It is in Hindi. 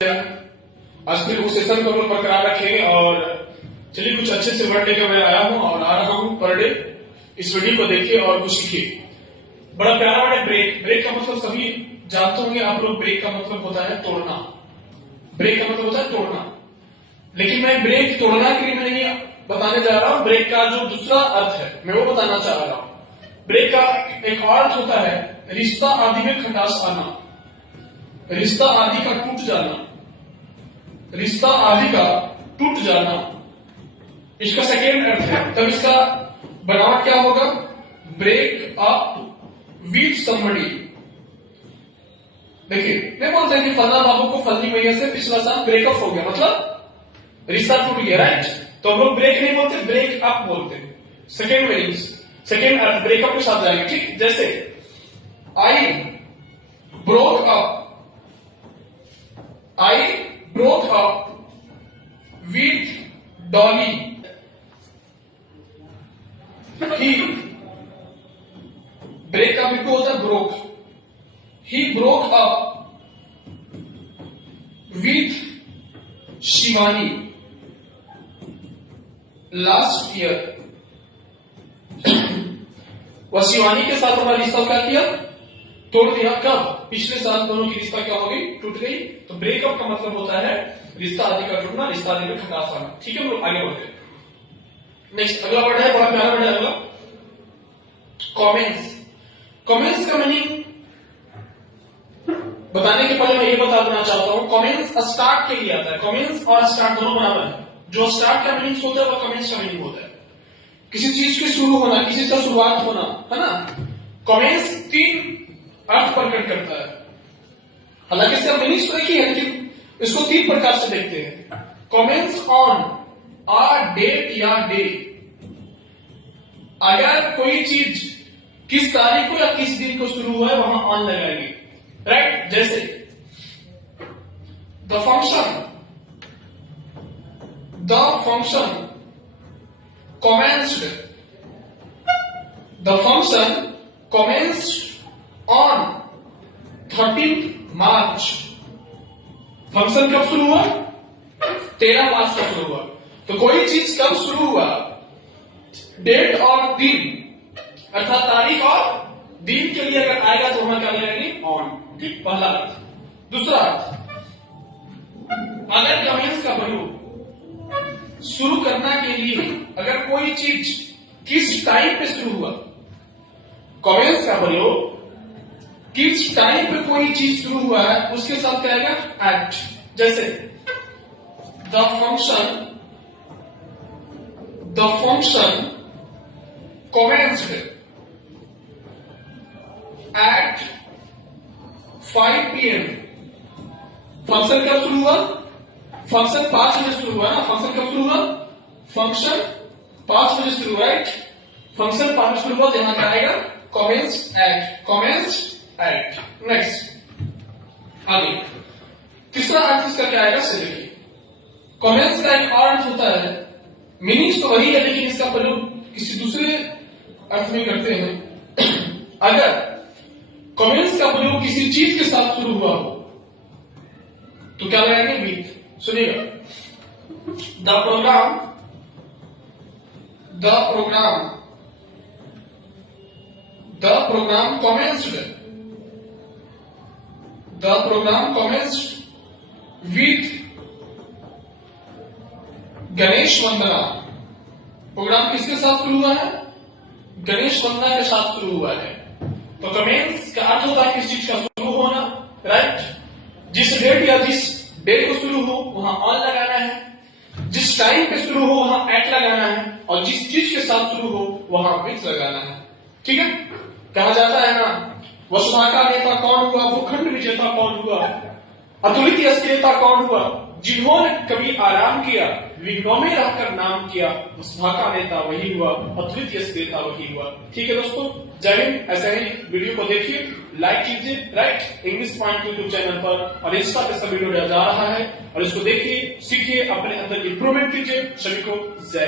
आज फिर उस सेशन को हम लोग बरकरार रखेंगे और चलिए कुछ अच्छे से वर्ड लेकर मैं आया हूँ और आ रहा हूँ पर डे। इस वीडियो को देखिए और कुछ सीखिए। बड़ा प्यारा वर्ड है ब्रेक। ब्रेक का मतलब सभी जानते होंगे आप लोग। ब्रेक का मतलब होता है तोड़ना। ब्रेक का मतलब होता है तोड़ना। लेकिन मैं ब्रेक तोड़ना के लिए मैं नहीं बताने जा रहा हूँ। ब्रेक का जो दूसरा अर्थ है मैं वो बताना चाह रहा हूँ। ब्रेक का एक और अर्थ होता है रिश्ता आदि में खटास आना, रिश्ता आदि का टूट जाना, रिश्ता आदि का टूट जाना, इसका सेकेंड अर्थ है। तब इसका बनावट क्या होगा? Break up with somebody. देखिए मैं बोलते हैं कि फलना बाबू को फलनी मैया से पिछला साल ब्रेकअप हो गया, मतलब रिश्ता टूट गया, राइट? तो हम लोग ब्रेक नहीं बोलते, ब्रेक अप बोलते। सेकेंड मीनिंग, सेकेंड अर्थ ब्रेकअप के साथ जाएंगे, ठीक? जैसे I broke up, I broke up with Dolly. He break up इनको होता है broke. He broke up with Shivani last year. वह शिवानी के साथ अपना रिश्ता क्या किया? तोड़ दिया। कब? पिछले साल दोनों की रिश्ता क्या हो गई? टूट गई। तो ब्रेकअप का मतलब होता है रिश्ता आदि का टूटना, रिश्ता आदि में खटास आना। ठीक है, हम लोग आगे बढ़ते हैं। नेक्स्ट अगला वर्ड है, बड़ा प्यारा वर्ड है अगला, कमेंट्स। कमेंट्स का मीनिंग बताने के पहले मैं ये बता देना चाहता हूं, कमेंट्स स्टार्ट के लिए आता है। कमेंट्स और स्टार्ट दोनों बराबर है। जो स्टार्ट का मीनिंग होता है वो कमेंट्स का मीनिंग होता है। किसी चीज के शुरू होना, किसी का शुरुआत होना, है ना? कमेंट्स तीन अर्थ प्रकट करता है। हालांकि इसका मीनिंग तो एक ही है, लेकिन इसको तीन प्रकार से देखते हैं। कमेंट्स ऑन आ डेट या डे। अगर कोई चीज किस तारीख को या किस दिन को शुरू हुआ है वहां ऑन लगाएंगे, राइट? जैसे the function commenced, the function commenced on 13th March। Function कब शुरू हुआ? 13 मार्च को शुरू हुआ। तो कोई चीज कब शुरू हुआ, डेट और दिन अर्थात तारीख और दिन के लिए अगर आएगा तो वहां क्या लगेगी? ऑन। ठीक, पहला अर्थ। दूसरा अर्थ, अगर कमेंट्स का प्रयोग शुरू करना के लिए अगर कोई चीज किस टाइम पे शुरू हुआ, कमेंट्स का प्रयोग किस टाइम पे कोई चीज शुरू हुआ है उसके साथ क्या आएगा? एट। जैसे the function commenced at 5 PM। Function कब शुरू हुआ? फंक्शन 5 बजे शुरू हुआ ना। फंक्शन कब शुरू हुआ? फंक्शन 5 बजे शुरू हुआ, राइट? फंक्शन 5 बजे शुरू हुआ तो यहां क्या आएगा? commenced at, commenced at। Next आगे तीसरा अर्थ इसका क्या आएगा? से देखिए, कमेंट्स का एक और अर्थ होता है, मीनिंग्स तो वही है लेकिन इसका प्रयोग किसी दूसरे अर्थ में करते हैं। अगर कमेंट्स का प्रयोग किसी चीज के साथ शुरू हुआ हो तो क्या लगाएंगे? विथ। सुनिएगा, the programme commenced with Ganesh vandana. Programme किसके साथ शुरू हुआ है? गणेश वंदना के साथ शुरू हुआ है। तो कमेंट्स का अर्थ होता है किसी चीज का शुरू होना, राइट? जिस डेट या जिस डेट को शुरू हो वहां ऑन लगाना है, जिस टाइम पे शुरू हो वहां एट लगाना है, और जिस चीज के साथ शुरू हो वहां विथ लगाना है। ठीक है? कहा जाता है ना, वसुधा का नेता कौन हुआ, भूखंड विजेता कौन हुआ, अतुलित यश नेता कौन हुआ, जिन्होंने कभी आराम किया, विघ्नों में रहकर नाम किया, वसुधा का नेता वही हुआ, अतुलित यश नेता वही हुआ। ठीक है दोस्तों, जय हिंद। ऐसे ही वीडियो को देखिए, लाइक कीजिए, right? English point YouTube channel पर और इंस्टा पे सब वीडियो जा रहा है और इसको देखिए, सीखिए, अपने अंदर इंप्रूवमेंट कीजिए। सभी को जय।